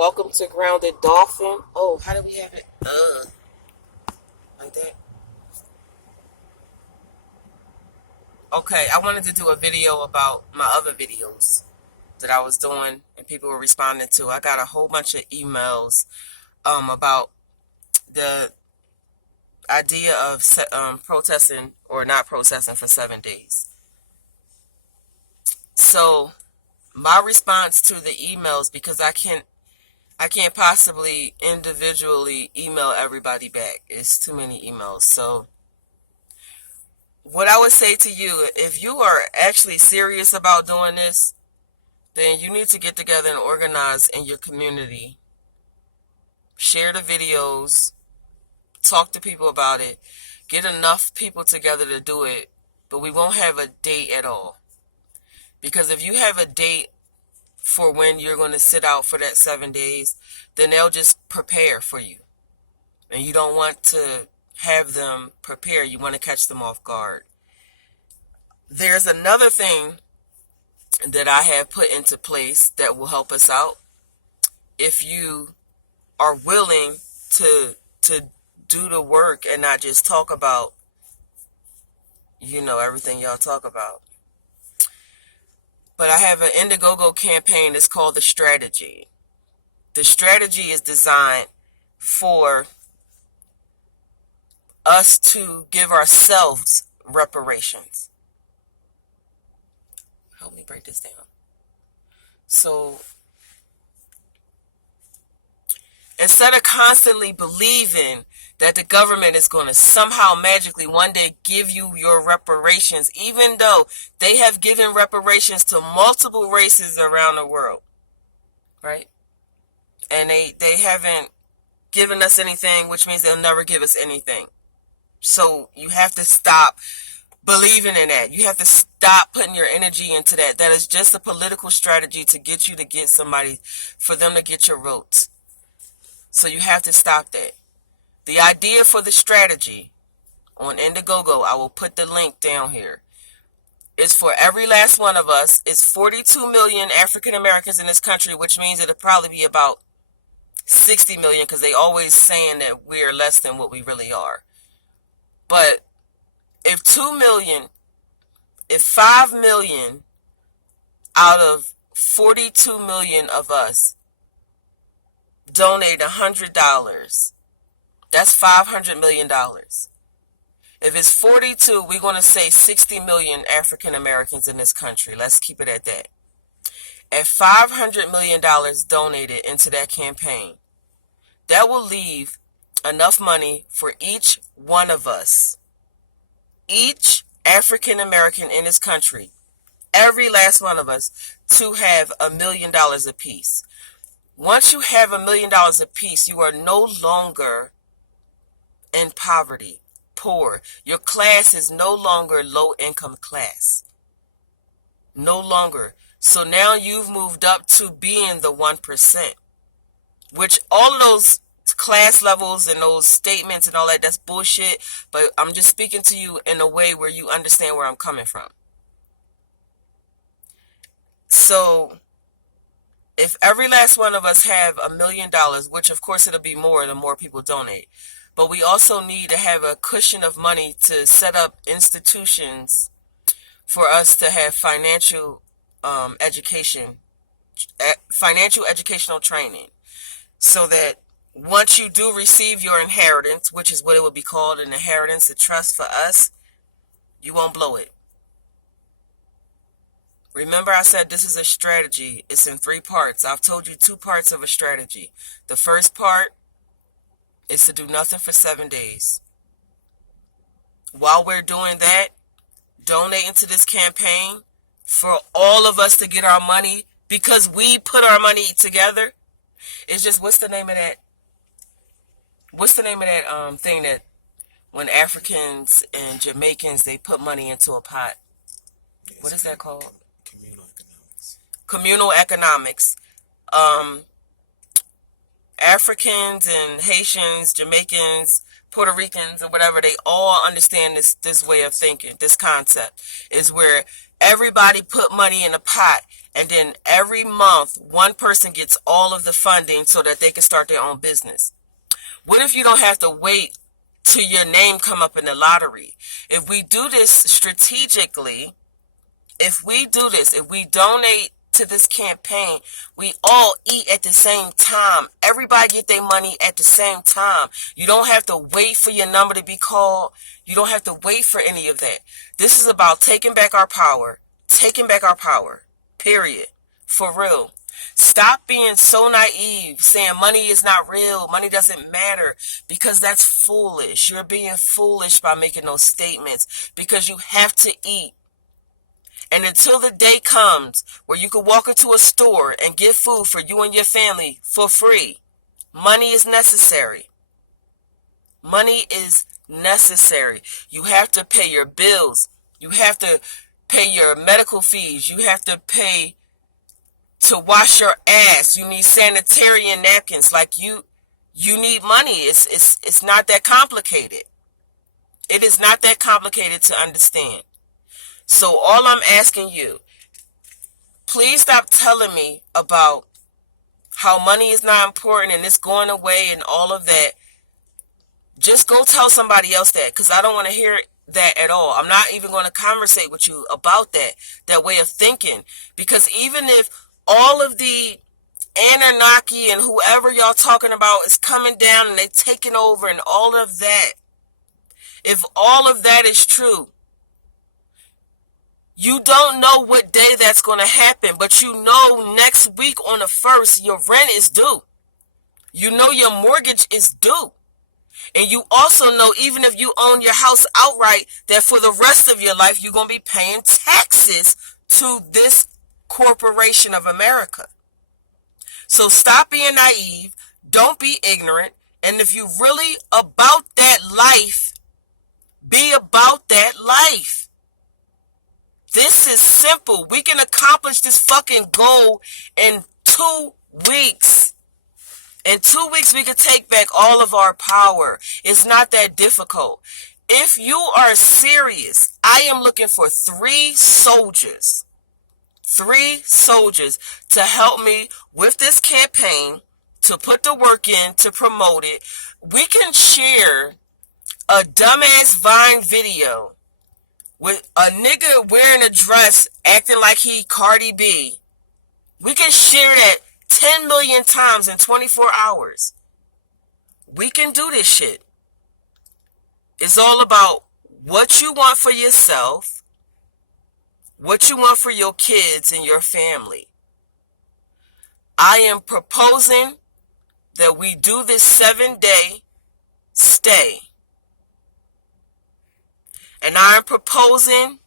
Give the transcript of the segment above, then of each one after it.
Welcome to Grounded Dolphin. Oh, how do we have it? Like that. Okay, I wanted to do a video about my other videos that I was doing and people were responding to. I got a whole bunch of emails about the idea of protesting or not protesting for 7 days. So my response to the emails, because I can't possibly individually email everybody back. It's too many emails. So what I would say to you, if you are actually serious about doing this, then you need to get together and organize in your community. Share the videos, talk to people about it, get enough people together to do it, but we won't have a date at all. Because if you have a date for when you're going to sit out for that 7 days, then they'll just prepare for you. And you don't want to have them prepare. You want to catch them off guard. There's another thing that I have put into place that will help us out. If you are willing to do the work and not just talk about, everything y'all talk about. But I have an Indiegogo campaign that's called The Strategy. The strategy is designed for us to give ourselves reparations. Help me break this down. So instead of constantly believing that the government is going to somehow magically one day give you your reparations, even though they have given reparations to multiple races around the world, right? And they haven't given us anything, which means they'll never give us anything. So you have to stop believing in that. You have to stop putting your energy into that. That is just a political strategy to get you to get somebody, for them to get your votes. So you have to stop that. The idea for the strategy on Indiegogo, I will put the link down here, is for every last one of us. It's 42 million African Americans in this country, which means it'll probably be about 60 million, because they always saying that we're less than what we really are. But if 2 million, if 5 million out of 42 million of us donate $100, that's $500 million. If it's 42, we're going to say 60 million African Americans in this country. Let's keep it at that. At $500 million donated into that campaign, that will leave enough money for each one of us, each African American in this country, every last one of us, to have $1 million apiece. Once you have $1 million apiece, you are no longer in poverty, poor. Your class is no longer low income class. No longer. So now you've moved up to being the 1%, which all of those class levels and those statements and all that, that's bullshit. But I'm just speaking to you in a way where you understand where I'm coming from. So if every last one of us have $1 million, which of course it'll be more the more people donate, but we also need to have a cushion of money to set up institutions for us to have financial educational training, so that once you do receive your inheritance, which is what it would be called, an inheritance, a trust for us, you won't blow it. Remember, I said this is a strategy. It's in 3 parts. I've told you 2 parts of a strategy. The first part is to do nothing for 7 days. While we're doing that, donating to this campaign for all of us to get our money, because we put our money together. It's just, what's the name of that thing that when Africans and Jamaicans, they put money into a pot? What is that called? Communal economics. Africans and Haitians, Jamaicans, Puerto Ricans, or whatever, they all understand this way of thinking. This concept is where Everybody put money in a pot, and then every month one person gets all of the funding so that they can start their own business. What if you don't have to wait till your name come up in the lottery? If we do this strategically, if we donate to this campaign, we all eat at the same time. Everybody get their money at the same time. You don't have to wait for your number to be called. You don't have to wait for any of that. This is about taking back our power. Taking back our power. Period. For real. Stop being so naive, saying money is not real, money doesn't matter, because that's foolish. You're being foolish by making those statements, because you have to eat. And until the day comes where you can walk into a store and get food for you and your family for free, money is necessary. Money is necessary. You have to pay your bills. You have to pay your medical fees. You have to pay to wash your ass. You need sanitary napkins. Like you need money. It's not that complicated. It is not that complicated to understand. So all I'm asking you, please stop telling me about how money is not important and it's going away and all of that. Just go tell somebody else that, because I don't want to hear that at all. I'm not even going to conversate with you about that way of thinking. Because even if all of the Anunnaki and whoever y'all talking about is coming down and they taking over and all of that, if all of that is true, you don't know what day that's going to happen, but you know next week on the 1st, your rent is due. You know your mortgage is due. And you also know, even if you own your house outright, that for the rest of your life, you're going to be paying taxes to this corporation of America. So stop being naive. Don't be ignorant. And if you really about that life, be about that life. This is simple. We can accomplish this fucking goal in 2 weeks. In 2 weeks, we can take back all of our power. It's not that difficult. If you are serious, I am looking for 3 soldiers. 3 soldiers to help me with this campaign, to put the work in, to promote it. We can share a dumbass Vine video with a nigga wearing a dress acting like he Cardi B. We can share that 10 million times in 24 hours. We can do this shit. It's all about what you want for yourself, what you want for your kids and your family. I am proposing that we do this 7-day stay. And I'm proposing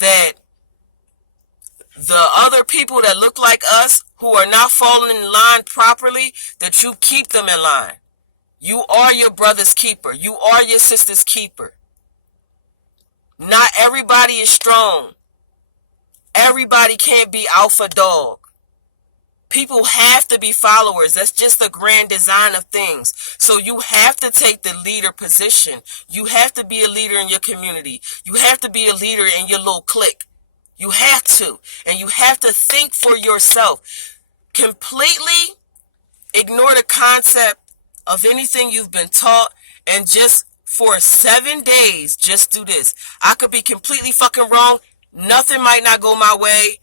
that the other people that look like us who are not falling in line properly, that you keep them in line. You are your brother's keeper. You are your sister's keeper. Not everybody is strong. Everybody can't be alpha dog. People have to be followers. That's just the grand design of things. So you have to take the leader position. You have to be a leader in your community. You have to be a leader in your little clique. You have to. And you have to think for yourself. Completely ignore the concept of anything you've been taught, and just for 7 days, just do this. I could be completely fucking wrong. Nothing might not go my way.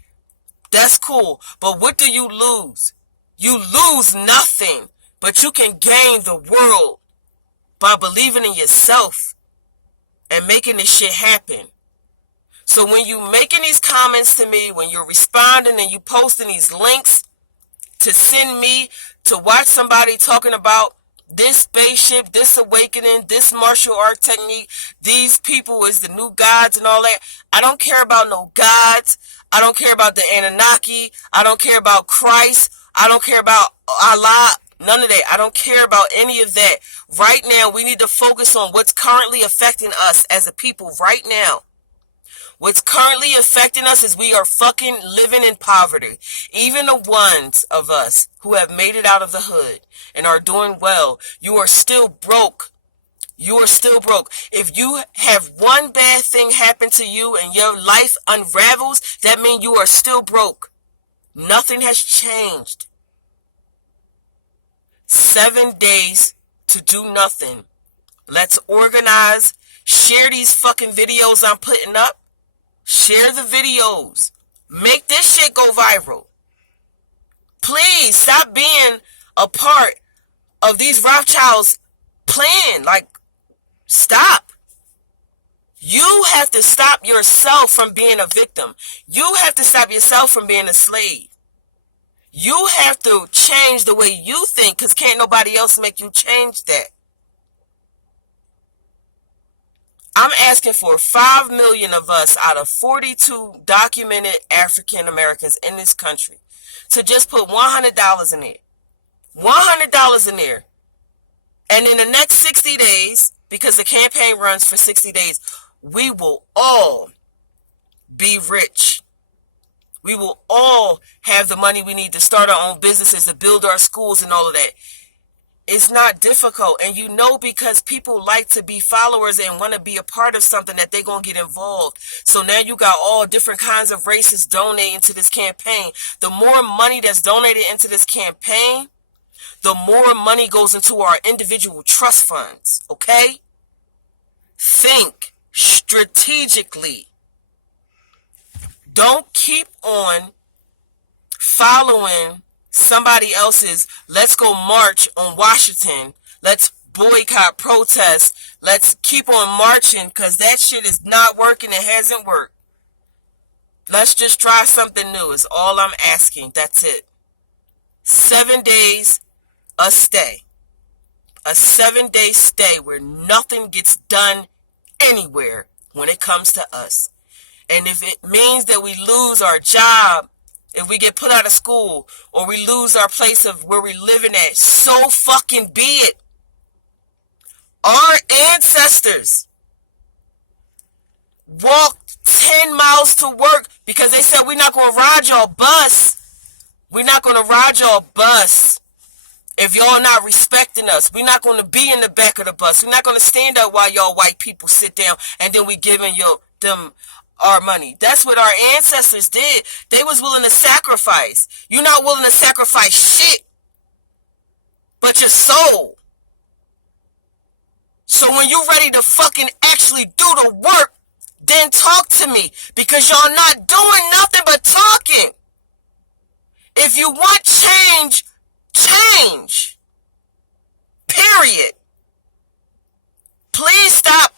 That's cool. But what do you lose? You lose nothing, but you can gain the world by believing in yourself and making this shit happen. So when you making these comments to me, when you're responding and you posting these links to send me to watch somebody talking about this spaceship, this awakening, this martial art technique, these people is the new gods and all that, I don't care about no gods. I don't care about the Anunnaki. I don't care about Christ. I don't care about Allah. None of that. I don't care about any of that. Right now, we need to focus on what's currently affecting us as a people right now. What's currently affecting us is we are fucking living in poverty. Even the ones of us who have made it out of the hood and are doing well, you are still broke You are still broke. If you have one bad thing happen to you and your life unravels, that means you are still broke. Nothing has changed. 7 days to do nothing. Let's organize. Share these fucking videos I'm putting up. Share the videos. Make this shit go viral. Please stop being a part of these Rothschilds' plan. Like, stop. You have to stop yourself from being a victim. You have to stop yourself from being a slave. You have to change the way you think, because can't nobody else make you change that. I'm asking for 5 million of us out of 42 documented African Americans in this country to just put $100 in there. $100 in there. And in the next 60 days, because the campaign runs for 60 days, we will all be rich. We will all have the money we need to start our own businesses, to build our schools and all of that. It's not difficult. And you know, because people like to be followers and want to be a part of something, that they're going to get involved. So now you got all different kinds of races donating to this campaign. The more money that's donated into this campaign, the more money goes into our individual trust funds. Okay? Think strategically. Don't keep on following somebody else's, let's go march on Washington, let's boycott, protest, let's keep on marching, because that shit is not working. It hasn't worked. Let's just try something new is all I'm asking. That's it. 7 days a stay. A 7-day stay where nothing gets done anywhere when it comes to us. And if it means that we lose our job, if we get put out of school, or we lose our place of where we're living at, so fucking be it. Our ancestors walked 10 miles to work because they said, we're not going to ride y'all bus. We're not going to ride y'all bus if y'all not respecting us. We're not going to be in the back of the bus. We're not going to stand up while y'all white people sit down and then we giving them our money. That's what our ancestors did. They was willing to sacrifice. You're not willing to sacrifice shit but your soul. So when you're ready to fucking actually do the work, then talk to me, because y'all not doing nothing but talking. If you want change, change. Period. Please stop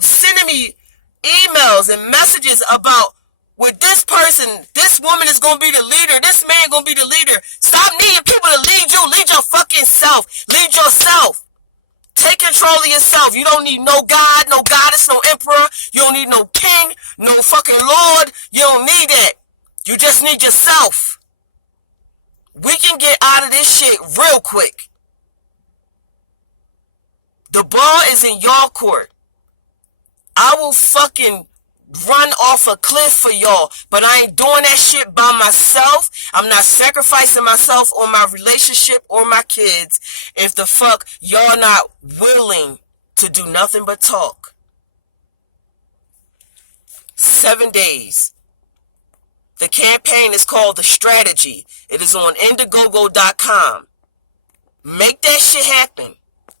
sending me emails and messages about, with this person, this woman is going to be the leader, this man going to be the leader. Stop needing people to lead you. Lead your fucking self. Lead yourself. Take control of yourself. You don't need no God, no goddess, no emperor. You don't need no king, no fucking lord. You don't need that. You just need yourself. We can get out of this shit real quick. The ball is in y'all court. I will fucking run off a cliff for y'all, but I ain't doing that shit by myself. I'm not sacrificing myself or my relationship or my kids if the fuck y'all not willing to do nothing but talk. 7 days. The campaign is called The Strategy. It is on Indiegogo.com. Make that shit happen.